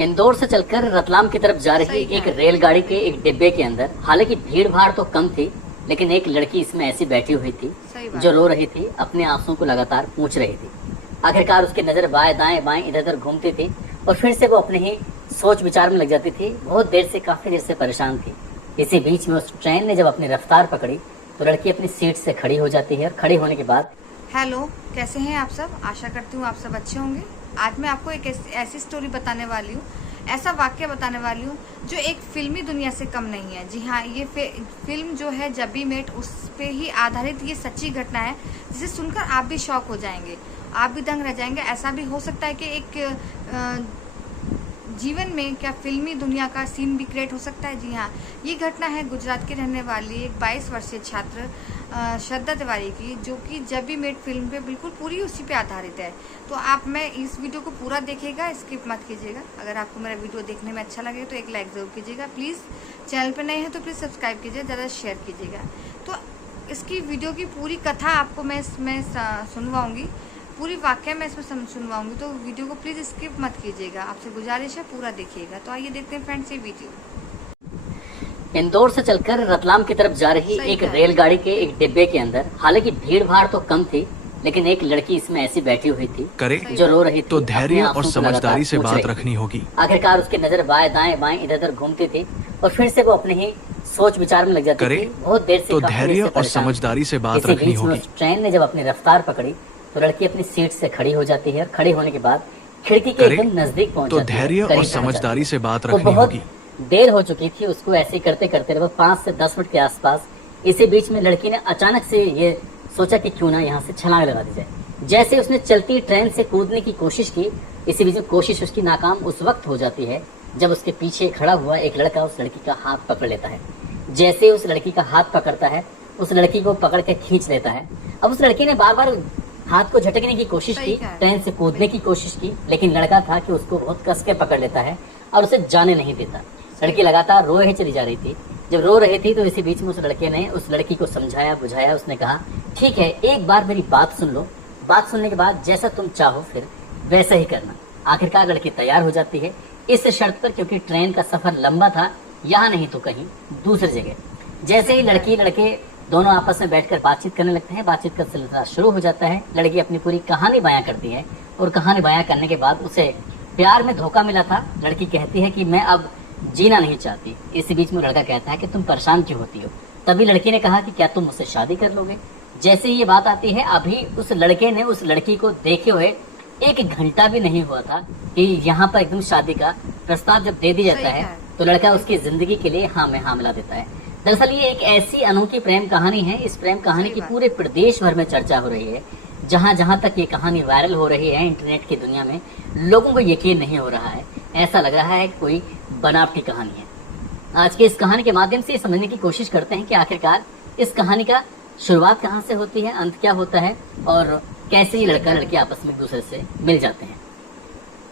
इंदौर से चलकर रतलाम की तरफ जा रही एक रेलगाड़ी के एक डिब्बे के अंदर हालांकि भीड़ भाड़ तो कम थी, लेकिन एक लड़की इसमें ऐसी बैठी हुई थी जो रो रही थी, अपने आंसुओं को लगातार पूंछ रही थी। आखिरकार उसकी नजर बाएं दाएं बाएं इधर उधर घूमती थी और फिर से वो अपने ही सोच विचार में लग जाती थी। बहुत देर से, काफी देर से परेशान थी। इसी बीच में उस ट्रेन ने जब अपनी रफ्तार पकड़ी तो लड़की अपनी सीट से खड़ी हो जाती है और खड़ी होने के बाद, हेलो, कैसे हैं आप सब? आशा करती हूँ आप सब अच्छे होंगे। आज मैं आपको एक ऐसी स्टोरी बताने वाली हूँ, ऐसा वाक्य बताने वाली हूँ जो एक फिल्मी दुनिया से कम नहीं है। जी हाँ, ये फिल्म जो है जब वी मेट, उस पे ही आधारित ये सच्ची घटना है, जिसे सुनकर आप भी शॉक हो जाएंगे, आप भी दंग रह जाएंगे। ऐसा भी हो सकता है कि एक जीवन में क्या फिल्मी दुनिया का सीन भी क्रिएट हो सकता है। जी हाँ, ये घटना है गुजरात की रहने वाली एक 22 वर्षीय छात्र श्रद्धा तिवारी की, जो कि जब वी मेट फिल्म पे बिल्कुल पूरी उसी पे आधारित है। तो आप मैं इस वीडियो को पूरा देखिएगा, स्किप मत कीजिएगा। अगर आपको मेरा वीडियो देखने में अच्छा लगे तो एक लाइक ज़रूर कीजिएगा। प्लीज़ चैनल पे नए हैं तो प्लीज़ सब्सक्राइब कीजिए, ज़्यादा शेयर कीजिएगा। तो इसकी वीडियो की पूरी कथा आपको मैं इसमें सुनवाऊँगी, पूरी वाक्य मैं इसमें सुनवाऊंगी, तो वीडियो को प्लीज स्किप मत कीजिएगा, आपसे गुजारिश है पूरा देखिएगा। तो आइए देखते हैं फ्रेंड्स ये वीडियो। इंदौर से चलकर रतलाम की तरफ जा रही एक रेलगाड़ी के एक डिब्बे के अंदर हालांकि भीड़ भाड़ तो कम थी, लेकिन एक लड़की इसमें ऐसी बैठी हुई थी जो रो रही थी। तो धैर्य और समझदारी से बात रखनी होगी। आखिरकार उसकी नजर बाएं दाएं बाएं इधर उधर घूमती थी और फिर से वो अपने ही सोच विचार में लग जाती थी। बहुत देर से, तो धैर्य और समझदारी से बात रखनी होगी। ट्रेन ने जब अपनी रफ्तार पकड़ी तो लड़की अपनी सीट से खड़ी हो जाती है और खड़ी होने के बाद खिड़की के एकदम नजदीक पहुंच जाती है। तो धैर्य और समझदारी से बात रखनी होगी। देर हो चुकी थी उसको ऐसे करते करते, लगभग 5 से 10 मिनट के आसपास। इसी बीच में लड़की ने अचानक से ये सोचा कि क्यों ना यहाँ से छलांग लगा दी जाए। जैसे उसने चलती ट्रेन से कूदने की कोशिश की, इसी बीच में कोशिश उसकी नाकाम उस वक्त हो जाती है जब उसके पीछे खड़ा हुआ एक लड़का उस लड़की का हाथ पकड़ लेता है। जैसे उस लड़की का हाथ पकड़ता है, उस लड़की को पकड़ के खींच लेता है। अब उस लड़की ने बार बार हाथ को झटकने की कोशिश की, ट्रेन से कूदने की कोशिश की, लेकिन लड़का था कि उसको बहुत कस के पकड़ लेता है और उसे जाने नहीं देता। लड़की लगातार रो ही चली जा रही थी। जब रो रही थी तो इसी बीच में उस लड़के ने उस लड़की को समझाया बुझाया। उसने कहा, ठीक है, एक बार मेरी बात सुन लो, बात सुनने के बाद जैसा तुम चाहो फिर वैसा ही करना। आखिरकार लड़की तैयार हो जाती है, इस शर्त पर क्योंकि ट्रेन का सफर लंबा था, यहाँ नहीं तो कहीं दूसरी जगह। जैसे ही लड़की लड़के दोनों आपस में बैठकर बातचीत करने लगते हैं, बातचीत का सिलसिला शुरू हो जाता है। लड़की अपनी पूरी कहानी बयां करती है और कहानी बयां करने के बाद उसे प्यार में धोखा मिला था। लड़की कहती है कि मैं अब जीना नहीं चाहती। इसी बीच में लड़का कहता है कि तुम परेशान क्यों होती हो। तभी लड़की ने कहा कि क्या तुम मुझसे शादी कर लोगे। जैसे ही ये बात आती है, अभी उस लड़के ने उस लड़की को देखे हुए 1 घंटा भी नहीं हुआ था कि यहाँ पर एकदम शादी का प्रस्ताव जब दे दिया जाता है तो लड़का उसकी जिंदगी के लिए हाँ में हाँ मिला देता है। दरअसल ये एक ऐसी अनोखी प्रेम कहानी है। इस प्रेम कहानी की पूरे प्रदेश भर में चर्चा हो रही है। जहाँ जहाँ तक ये कहानी वायरल हो रही है इंटरनेट की दुनिया में, लोगों को यकीन नहीं हो रहा है, ऐसा लग रहा है कि कोई बनावटी कहानी है। आज के इस कहानी के माध्यम से समझने की कोशिश करते हैं कि आखिरकार इस कहानी का शुरुआत कहाँ से होती है, अंत क्या होता है और कैसे ये लड़का लड़की आपस में एक दूसरे से मिल जाते हैं।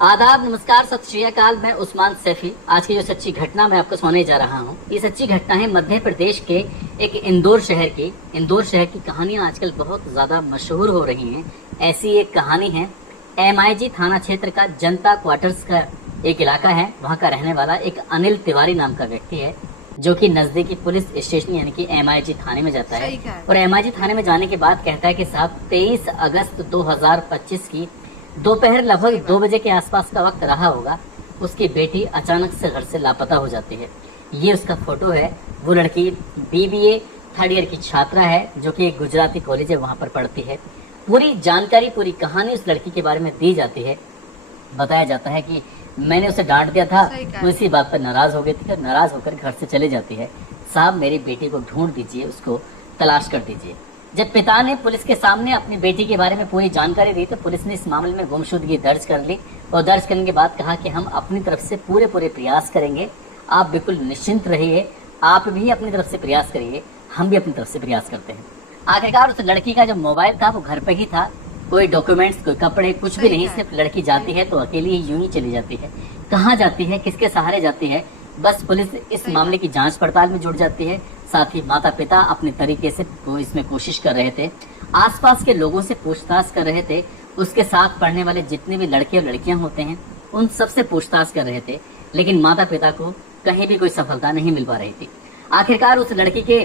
आदाब, नमस्कार, सत श्री अकाल। मैं उस्मान सैफी। आज की जो सच्ची घटना मैं आपको सुनाने जा रहा हूँ, ये सच्ची घटना है मध्य प्रदेश के एक इंदौर शहर की। इंदौर शहर की कहानियां आजकल बहुत ज्यादा मशहूर हो रही हैं। ऐसी एक कहानी है, MIG थाना क्षेत्र का जनता क्वार्टर्स का एक इलाका है। वहाँ का रहने वाला एक अनिल तिवारी नाम का व्यक्ति है, जो कि नजदीकी पुलिस स्टेशन यानी कि MIG थाने में जाता है। और MIG थाने में जाने के बाद कहता है कि साहब 23 अगस्त 2025 की दोपहर लगभग 2 बजे के आसपास का वक्त रहा होगा, उसकी बेटी अचानक से घर से लापता हो जाती है। ये उसका फोटो है। वो लड़की BBA 3rd ईयर की छात्रा है, जो कि एक गुजराती कॉलेज है, वहाँ पर पढ़ती है। पूरी जानकारी, पूरी कहानी उस लड़की के बारे में दी जाती है। बताया जाता है कि मैंने उसे डांट दिया था, तो इसी बात पर नाराज हो गई थी और नाराज होकर घर से चले जाती है। साहब मेरी बेटी को ढूंढ दीजिए, उसको तलाश कर दीजिए। जब पिता ने पुलिस के सामने अपनी बेटी के बारे में पूरी जानकारी दी तो पुलिस ने इस मामले में गुमशुदगी दर्ज कर ली और दर्ज करने के बाद कहा कि हम अपनी तरफ से पूरे प्रयास करेंगे, आप बिल्कुल निश्चिंत रहिए, आप भी अपनी तरफ से प्रयास करिए, हम भी अपनी तरफ से प्रयास करते हैं। आखिरकार उस लड़की का जो मोबाइल था वो घर पे ही था, कोई डॉक्यूमेंट्स, कोई कपड़े, कुछ भी नहीं। सिर्फ लड़की जाती है तो अकेली ही यूं ही चली जाती है। कहाँ जाती है, किसके सहारे जाती है, बस पुलिस इस मामले की जांच पड़ताल में जुट जाती है। साथ ही माता पिता अपने तरीके से वो इसमें कोशिश कर रहे थे, आसपास के लोगों से पूछताछ कर रहे थे। उसके साथ पढ़ने वाले जितने भी लड़के और लड़कियां होते हैं उन सबसे पूछताछ कर रहे थे, लेकिन माता पिता को कहीं भी कोई सफलता नहीं मिल पा रही थी। आखिरकार उस लड़की के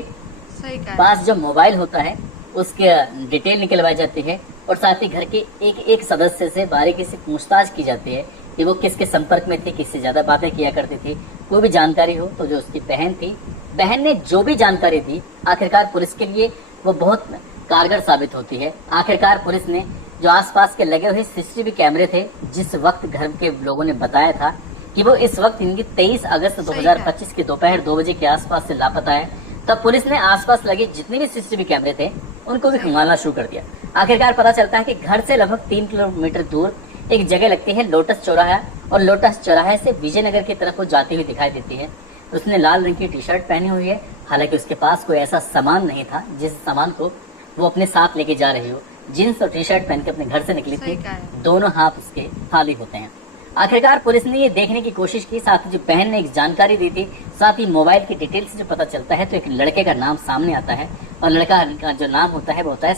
सही कहा। पास जो मोबाइल होता है उसके डिटेल निकलवाई जाती है और साथ ही घर के एक एक सदस्य से बारीकी से पूछताछ की जाती है कि वो किसके संपर्क में थी, किससे ज्यादा बातें किया करती थी। कोई भी जानकारी हो तो जो उसकी बहन थी, बहन ने जो भी जानकारी दी आखिरकार पुलिस के लिए वो बहुत कारगर साबित होती है। आखिरकार पुलिस ने जो आसपास के लगे हुए सीसीटीवी कैमरे थे, जिस वक्त घर के लोगों ने बताया था कि वो इस वक्त इनकी 23 अगस्त 2025 के दोपहर 2 बजे के आसपास से लापता है, तब पुलिस ने आसपास लगे जितने भी सीसीटीवी कैमरे थे उनको भी खंगालना शुरू कर दिया। आखिरकार पता चलता है कि घर से लगभग 3 किलोमीटर दूर एक जगह लगती है लोटस चौराहा, और लोटस चौराहे से विजयनगर की तरफ वो जाती हुई दिखाई देती है। उसने लाल रंग की टी शर्ट पहनी हुई है, हालांकि उसके पास कोई ऐसा सामान नहीं था जिस सामान को वो अपने साथ लेके जा रही हो। जींस और टी शर्ट पहन के अपने घर से निकली थी, दोनों हाथ उसके खाली होते हैं। आखिरकार पुलिस ने ये देखने की कोशिश की, साथ ही जो बहन ने एक जानकारी दी थी, साथ ही मोबाइल की डिटेल से जो पता चलता है तो एक लड़के का नाम सामने आता है, और लड़का का जो नाम होता है वो होता है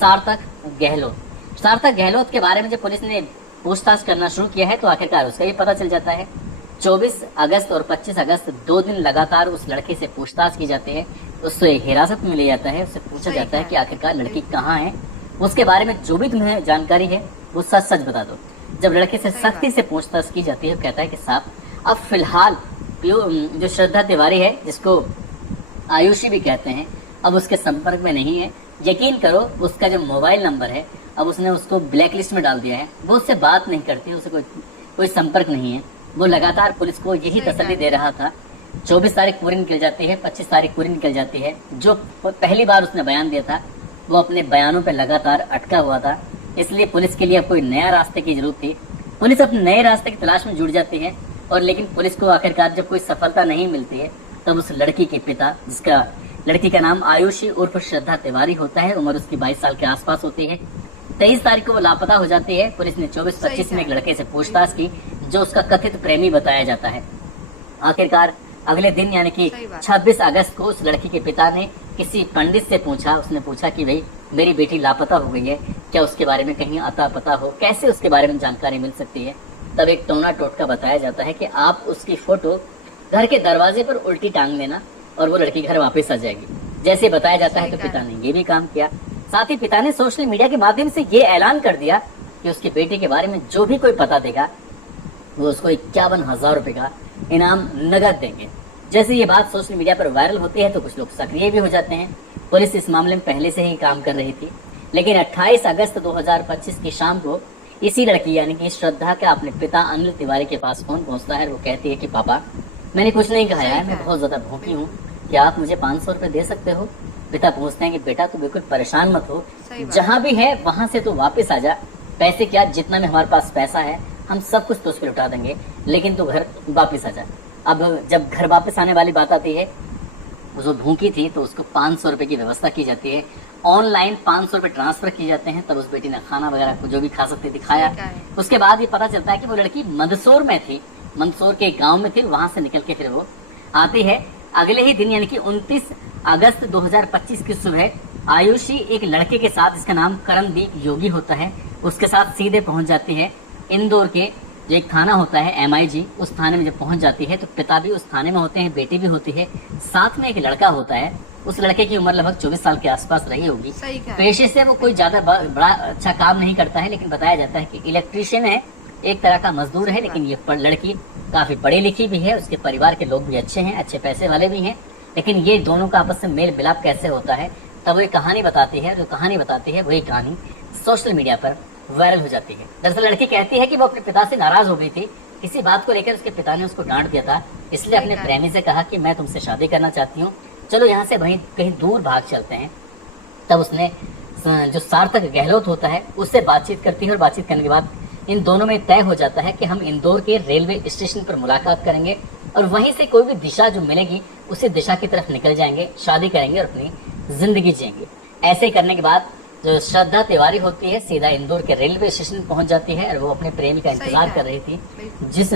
सार्थक गहलोत। सार्थक गहलोत के बारे में जब पुलिस ने पूछताछ करना शुरू किया है तो आखिरकार उसका भी पता चल जाता है। 24 अगस्त और 25 अगस्त 2 दिन लगातार उस लड़के से पूछताछ की जाती है, उससे हिरासत में लिया जाता है, उससे पूछा जाता है कि आखिरकार लड़की कहाँ है, उसके बारे में जो भी तुम्हें जानकारी है वो सच सच बता दो। जब लड़के से सख्ती से पूछताछ की जाती है, कहता है कि साहब अब फिलहाल जो श्रद्धा तिवारी है, जिसको आयुषी भी कहते हैं, अब उसके संपर्क में नहीं है। यकीन करो उसका जो मोबाइल नंबर है अब उसने उसको ब्लैक लिस्ट में डाल दिया है, वो उससे बात नहीं करती, उसे कोई संपर्क नहीं है। वो लगातार पुलिस को यही तसल्ली दे रहा था। 24 तारीख पूरी निकल जाती है, 25 तारीख पूरी निकल जाती है। जो पहली बार उसने बयान दिया था वो अपने बयानों पर लगातार अटका हुआ था, इसलिए पुलिस के लिए अब कोई नया रास्ते की जरूरत थी। पुलिस अपने नए रास्ते की तलाश में जुट जाती है, और लेकिन पुलिस को आखिरकार जब कोई सफलता नहीं मिलती है तब उस लड़की के पिता, जिसका लड़की का नाम आयुषी उर्फ श्रद्धा तिवारी होता है, उम्र उसकी 22 साल के आसपास होती है, 23 तारीख को वो लापता हो जाती है। पुलिस ने 24-25 में एक लड़के से पूछताछ की जो उसका कथित प्रेमी बताया जाता है। आखिरकार अगले दिन यानी कि 26 अगस्त को उस लड़की के पिता ने किसी पंडित से पूछा, उसने पूछा कि भाई मेरी बेटी लापता हो गई है, क्या उसके बारे में कहीं अता पता हो, कैसे उसके बारे में जानकारी मिल सकती है। तब एक टोना टोटका बताया जाता है कि आप उसकी फोटो घर के दरवाजे पर उल्टी टांग देना और वो लड़की घर वापस आ जाएगी। जैसे बताया जाता है तो पिता ने ये भी काम किया। साथ ही पिता ने सोशल मीडिया के माध्यम से ये ऐलान कर दिया कि उसके बेटे के बारे में जो भी कोई पता देगा वो उसको 51,000 रुपए का इनाम नगद देंगे। जैसे ये बात सोशल मीडिया पर वायरल होती है तो कुछ लोग सक्रिय भी हो जाते हैं। पुलिस इस मामले में पहले से ही काम कर रही थी, लेकिन 28 अगस्त 2025 की शाम को इसी लड़की यानी कि श्रद्धा का अपने पिता अनिल तिवारी के पास फोन पहुंचता है। वो कहती है कि पापा मैंने कुछ नहीं कहा है, मैं बहुत ज्यादा भूखी हूँ, क्या आप मुझे 500 रुपए दे सकते हो। पिता पूछते हैं कि बेटा तू बिल्कुल परेशान मत हो, जहाँ भी है वहां से तो वापस आ जा, पैसे क्या जितना में हमारे पास पैसा है हम सब कुछ तो उसको लुटा देंगे, लेकिन तू घर वापस आ जा। अब जब घर वापस आने वाली बात आती है, जो भूखी थी तो उसको 500 रुपए की व्यवस्था की जाती है। ऑनलाइन 500 रुपए ट्रांसफर किए जाते हैं, तब उस बेटी ने खाना वगैरह जो भी खा सकती थी खाया। उसके बाद ये पता चलता है कि वो लड़की मंदसौर में थी, मंदसौर के गांव में थी, वहां से निकल के फिर वो आती है। अगले ही दिन यानी कि 29 अगस्त 2025 की सुबह आयुषी एक लड़के के साथ, जिसका नाम करणदीप योगी होता है, उसके साथ सीधे पहुंच जाती है इंदौर के जो एक थाना होता है MIG, उस थाने में जब पहुंच जाती है तो पिता भी उस थाने में होते हैं, बेटी भी होती है, साथ में एक लड़का होता है। उस लड़के की उम्र लगभग 24 साल के आसपास रही होगी। पेशे से वो कोई ज्यादा बड़ा अच्छा काम नहीं करता है, लेकिन बताया जाता है कि इलेक्ट्रीशियन है, एक तरह का मजदूर है, लेकिन ये लड़की काफी पढ़ी लिखी भी है, उसके परिवार के लोग भी अच्छे हैं, अच्छे पैसे वाले भी हैं। लेकिन ये दोनों का आपस में मेल मिलाप कैसे होता है, तब वो एक कहानी बताती है। जो कहानी बताती है वही कहानी सोशल मीडिया पर वायरल हो जाती है। दरअसल लड़की कहती है कि वो अपने पिता से नाराज हो गई थी, किसी बात को लेकर उसके पिता ने उसको डांट दिया था, इसलिए अपने प्रेमी से कहा कि मैं तुमसे शादी करना चाहती हूँ, चलो यहाँ से वहीं कहीं दूर भाग चलते हैं। तब उसने जो सार्थक गहलोत होता है उससे बातचीत करती है, और बातचीत करने के बाद इन दोनों में तय हो जाता है कि हम इंदौर के रेलवे स्टेशन पर मुलाकात करेंगे और वहीं से कोई भी दिशा जो मिलेगी उसी दिशा की तरफ निकल जाएंगे, शादी करेंगे और अपनी जिंदगी जिएंगे। ऐसे ही करने के बाद जो श्रद्धा तिवारी होती है सीधा इंदौर के रेलवे स्टेशन पहुंच जाती है, और वो अपने प्रेमी का इंतजार कर रही थी, जिस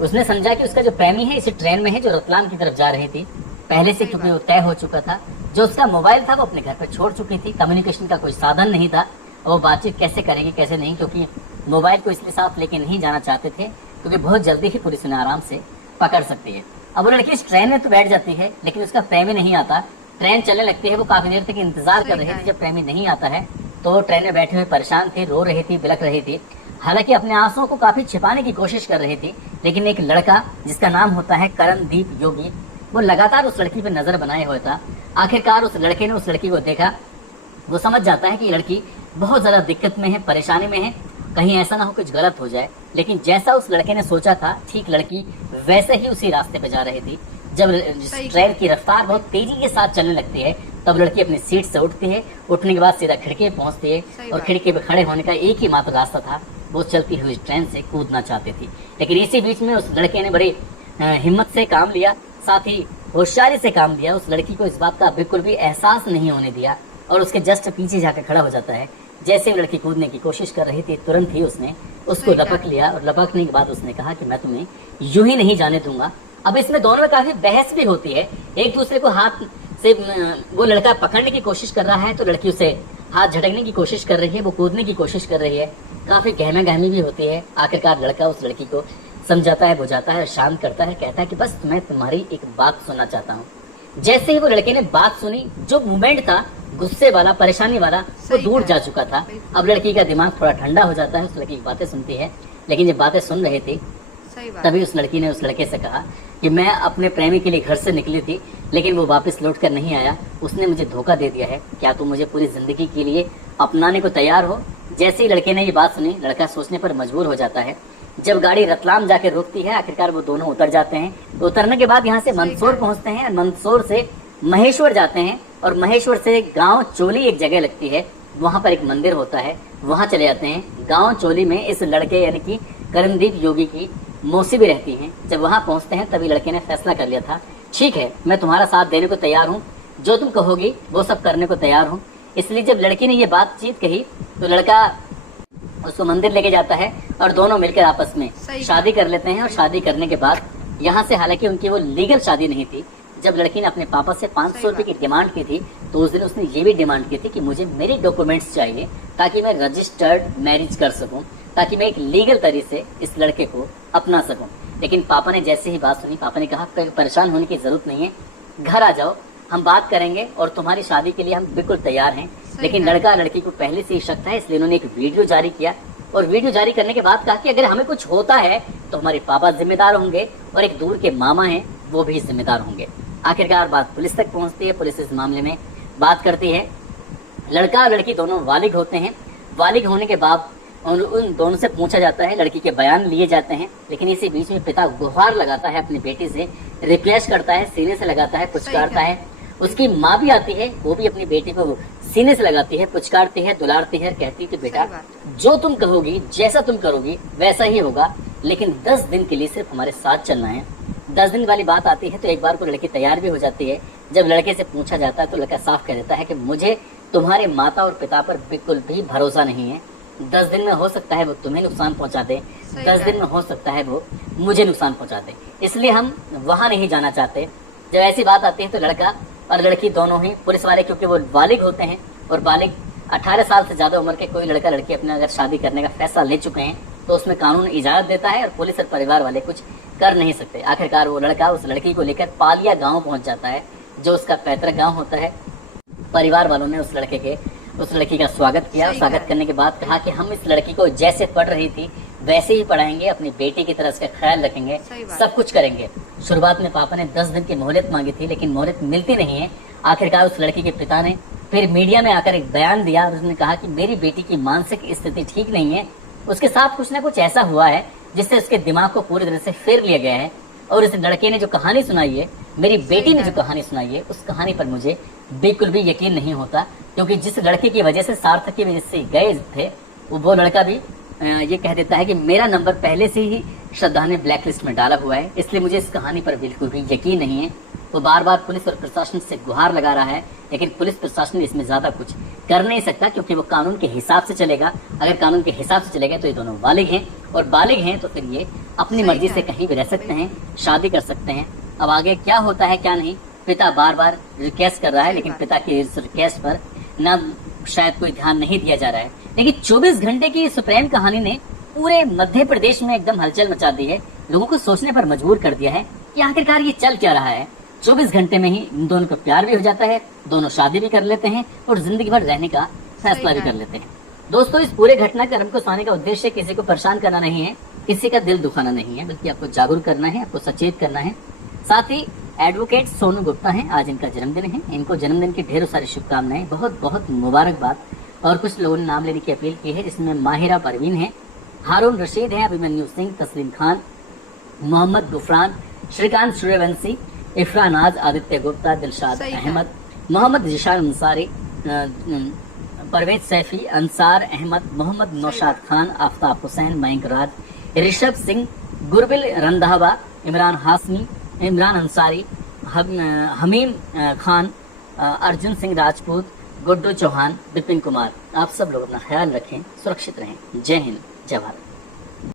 उसने समझा कि उसका जो प्रेमी है इसी ट्रेन में है जो रतलाम की तरफ जा रही थी। पहले से क्योंकि वो तय हो चुका था, जो उसका मोबाइल था वो अपने घर पर छोड़ चुकी थी, कम्युनिकेशन का कोई साधन नहीं था, वो बातचीत कैसे करेंगे कैसे नहीं, क्योंकि मोबाइल को इसलिए साथ लेके नहीं जाना चाहते थे क्योंकि बहुत जल्दी ही पुलिस उन्हें आराम से पकड़ सकती है। अब वो लड़की इस ट्रेन में तो बैठ जाती है, लेकिन उसका प्रेमी नहीं आता। ट्रेन चलने लगती है, वो काफी देर तक इंतजार कर रही थी जब प्रेमी नहीं आता है, तो ट्रेन में बैठे हुए परेशान थे, रो रही थी, बिलख रही थी। हालांकि अपने आंसुओं को काफी छिपाने की कोशिश कर रही थी, लेकिन एक लड़का जिसका नाम होता है करणदीप योगी, वो लगातार उस लड़की पर नजर बनाए हुआ था। आखिरकार उस लड़के ने उस लड़की को देखा, वो समझ जाता है कि लड़की बहुत ज्यादा दिक्कत में है, परेशानी में है, कहीं ऐसा ना हो कुछ गलत हो जाए। लेकिन जैसा उस लड़के ने सोचा था, ठीक लड़की वैसे ही उसी रास्ते पे जा रही थी। जब ट्रेन की रफ्तार बहुत तेजी के साथ चलने लगती है, तब लड़की अपनी सीट से उठती है। उठने के बाद सीधा खिड़की पे पहुंचती है और खिड़की पे खड़े होने का एक ही मात्र रास्ता था, वो चलती हुई ट्रेन से कूदना चाहती थी। लेकिन इसी बीच में उस लड़के ने बड़ी हिम्मत से काम लिया, साथ ही होशियारी से काम लिया। उस लड़की को इस बात का बिल्कुल भी एहसास नहीं होने दिया और उसके जस्ट पीछे जाकर खड़ा हो जाता है। जैसे वो लड़की कूदने की कोशिश कर रही थी, तुरंत ही उसने उसको लपक लिया और लपकने के बाद उसने कहा कि मैं तुम्हें यूं ही नहीं जाने दूंगा। अब इसमें दोनों में काफी बहस भी होती है, एक दूसरे को हाथ से वो लड़का पकड़ने की कोशिश कर रहा है तो लड़की उसे हाथ झटकने की कोशिश कर रही है, वो कूदने की कोशिश कर रही है। काफी गहमा गहमी भी होती है। आखिरकार लड़का उस लड़की को समझाता है, बुझाता है, शांत करता है, कहता है कि बस मैं तुम्हारी एक बात सुनना चाहता हूँ। जैसे ही वो लड़के ने बात सुनी, जो मूवमेंट था गुस्से वाला, परेशानी वाला, वो दूर जा चुका था। अब लड़की का दिमाग थोड़ा ठंडा हो जाता है, उस लड़की की बातें सुनती है। लेकिन जब बातें सुन रही थी, तभी उस लड़की ने उस लड़के से कहा कि मैं अपने प्रेमी के लिए घर से निकली थी, लेकिन वो वापस लौट कर नहीं आया, उसने मुझे धोखा दे दिया है। क्या तुम मुझे पूरी जिंदगी के लिए अपनाने को तैयार हो? जैसे ही लड़के ने ये बात सुनी, लड़का सोचने पर मजबूर हो जाता है। जब गाड़ी रतलाम जाकर रुकती है, आखिरकार वो दोनों उतर जाते हैं। उतरने के बाद यहाँ से मंदसौर पहुंचते हैं, मंदसौर से महेश्वर जाते हैं और महेश्वर से गांव चोली एक जगह लगती है, वहां पर एक मंदिर होता है, वहां चले जाते हैं। गांव चोली में इस लड़के यानी कि करणदीप योगी की मौसी भी रहती हैं। जब वहां पहुंचते हैं, तभी लड़के ने फैसला कर लिया था, ठीक है मैं तुम्हारा साथ देने को तैयार हूँ, जो तुम कहोगी वो सब करने को तैयार हूँ। इसलिए जब लड़की ने ये बातचीत कही तो लड़का उसको मंदिर लेके जाता है और दोनों मिलकर आपस में शादी कर लेते हैं। और शादी करने के बाद यहाँ से, हालांकि उनकी वो लीगल शादी नहीं थी, जब लड़की ने अपने पापा से 500 रुपए की डिमांड की थी, तो उस दिन उसने ये भी डिमांड की थी कि मुझे मेरे डॉक्यूमेंट्स चाहिए ताकि मैं रजिस्टर्ड मैरिज कर सकूं, ताकि मैं एक लीगल तरीके से इस लड़के को अपना सकूं। लेकिन पापा ने जैसे ही बात सुनी, पापा ने कहा परेशान होने की जरूरत नहीं है, घर आ जाओ, हम बात करेंगे और तुम्हारी शादी के लिए हम बिल्कुल तैयार हैं। लेकिन लड़का लड़की को पहले से ही शक था, इसलिए उन्होंने एक वीडियो जारी किया और वीडियो जारी करने के बाद कहा कि अगर हमें कुछ होता है तो हमारे पापा जिम्मेदार होंगे और एक दूर के मामा हैं वो भी जिम्मेदार होंगे। आखिरकार बात पुलिस तक पहुंचती है, पुलिस इस मामले में बात करती है। लड़का और लड़की दोनों वालिग होते हैं। वालिग होने के बाद उन दोनों से पूछा जाता है, लड़की के बयान लिए जाते हैं। लेकिन इसी बीच में पिता गुहार लगाता है अपनी बेटी से, रिक्वेस्ट करता है, सीने से लगाता है, पुचकारता है। उसकी माँ भी आती है, वो भी अपनी बेटी को सीने से लगाती है, पुचकारती है, दुलारती है, कहती कि बेटा जो तुम कहोगी, जैसा तुम करोगी वैसा ही होगा, लेकिन 10 दिन के लिए सिर्फ हमारे साथ चलना है। 10 दिन वाली बात आती है तो एक बार को लड़की तैयार भी हो जाती है। जब लड़के से पूछा जाता है तो लड़का साफ कह देता है कि मुझे तुम्हारे माता और पिता पर बिल्कुल भी भरोसा नहीं है। 10 दिन में हो सकता है वो तुम्हें नुकसान पहुंचा दे, 10 दिन में हो सकता है वो मुझे नुकसान पहुंचा दे, इसलिए हम वहां नहीं जाना चाहते। जब ऐसी बात आती है तो लड़का और लड़की दोनों ही, पुलिस वाले क्योंकि वो बालिग होते हैं और बालिग 18 साल से ज्यादा उम्र के कोई लड़का लड़की अपने अगर शादी करने का फैसला ले चुके हैं तो उसमें कानून इजाजत देता है और पुलिस और परिवार वाले कुछ कर नहीं सकते। आखिरकार वो लड़का उस लड़की को लेकर पालिया गांव पहुंच जाता है, जो उसका पैतृक गांव होता है। परिवार वालों ने उस लड़की का स्वागत किया। स्वागत करने के बाद कहा कि हम इस लड़की को जैसे पढ़ रही थी वैसे ही पढ़ाएंगे, अपनी बेटी की तरह उसका ख्याल रखेंगे, सब कुछ करेंगे। शुरुआत में पापा ने 10 दिन की मोहलत मांगी थी, लेकिन मोहलत मिलती नहीं है। आखिरकार उस लड़की के पिता ने फिर मीडिया में आकर एक बयान दिया और उसने कहा कि मेरी बेटी की मानसिक स्थिति ठीक नहीं है, उसके साथ कुछ ना कुछ ऐसा हुआ है जिससे उसके दिमाग को पूरी तरह से फेर लिया गया है। और इस लड़के ने जो कहानी सुनाई है, मेरी बेटी ने जो कहानी सुनाई है, उस कहानी पर मुझे बिल्कुल भी यकीन नहीं होता, क्योंकि जिस लड़के की वजह से, सार्थक की वजह से गए थे, वो लड़का भी ये कह देता है कि मेरा नंबर पहले से ही श्रद्धा ने ब्लैक लिस्ट में डाला हुआ है, इसलिए मुझे इस कहानी पर बिल्कुल भी यकीन नहीं है। वो बार बार पुलिस और प्रशासन से गुहार लगा रहा है, लेकिन पुलिस प्रशासन इसमें ज्यादा कुछ कर नहीं सकता, क्योंकि वो कानून के हिसाब से चलेगा। अगर कानून के हिसाब से चलेगा तो ये दोनों बालिग हैं, और बालिग हैं तो फिर ये अपनी मर्जी से कहीं भी रह सकते हैं, शादी कर सकते हैं। अब आगे क्या होता है क्या नहीं, पिता बार बार रिक्वेस्ट कर रहा है, लेकिन पिता की इस रिक्वेस्ट पर ना शायद कोई ध्यान नहीं दिया जा रहा है। लेकिन 24 घंटे की सुप्रीम कहानी ने पूरे मध्य प्रदेश में एकदम हलचल मचा दी है, लोगों को सोचने पर मजबूर कर दिया है कि आखिरकार ये चल क्या रहा है। 24 घंटे में ही इन दोनों का प्यार भी हो जाता है, दोनों शादी भी कर लेते हैं और जिंदगी भर रहने का फैसला भी कर लेते हैं। दोस्तों, इस पूरे घटनाक्रम को सुनाने का उद्देश्य किसी को परेशान करना नहीं है, किसी का दिल दुखाना नहीं है, बल्कि आपको जागरूक करना है, आपको सचेत करना है। साथ ही एडवोकेट सोनू गुप्ता हैं, आज इनका जन्मदिन है, इनको जन्मदिन की ढेरों सारी शुभकामनाएं, बहुत बहुत मुबारकबाद। और कुछ लोगों ने नाम लेने की अपील की है, जिसमें माहिरा परवीन है, हारून रशीद है, अभिमन्यु सिंह, तस्लीम खान, मोहम्मद गुफरान, श्रीकांत सूर्यवंशी, इफरान नाज, आदित्य गुप्ता, दिलशाद अहमद, मोहम्मद जिशान अंसारी, परवेज सैफी, अंसार अहमद, मोहम्मद नौशाद खान, आफ्ताब हुसैन, मयंक राज, ऋषभ सिंह, गुरबिल रंधावा, इमरान हाशमी, इमरान अंसारी, हमीम खान, अर्जुन सिंह राजपूत, गुड्डू चौहान, विपिन कुमार। आप सब लोग अपना ख्याल रखें, सुरक्षित रहें। जय हिंद, जय भारत।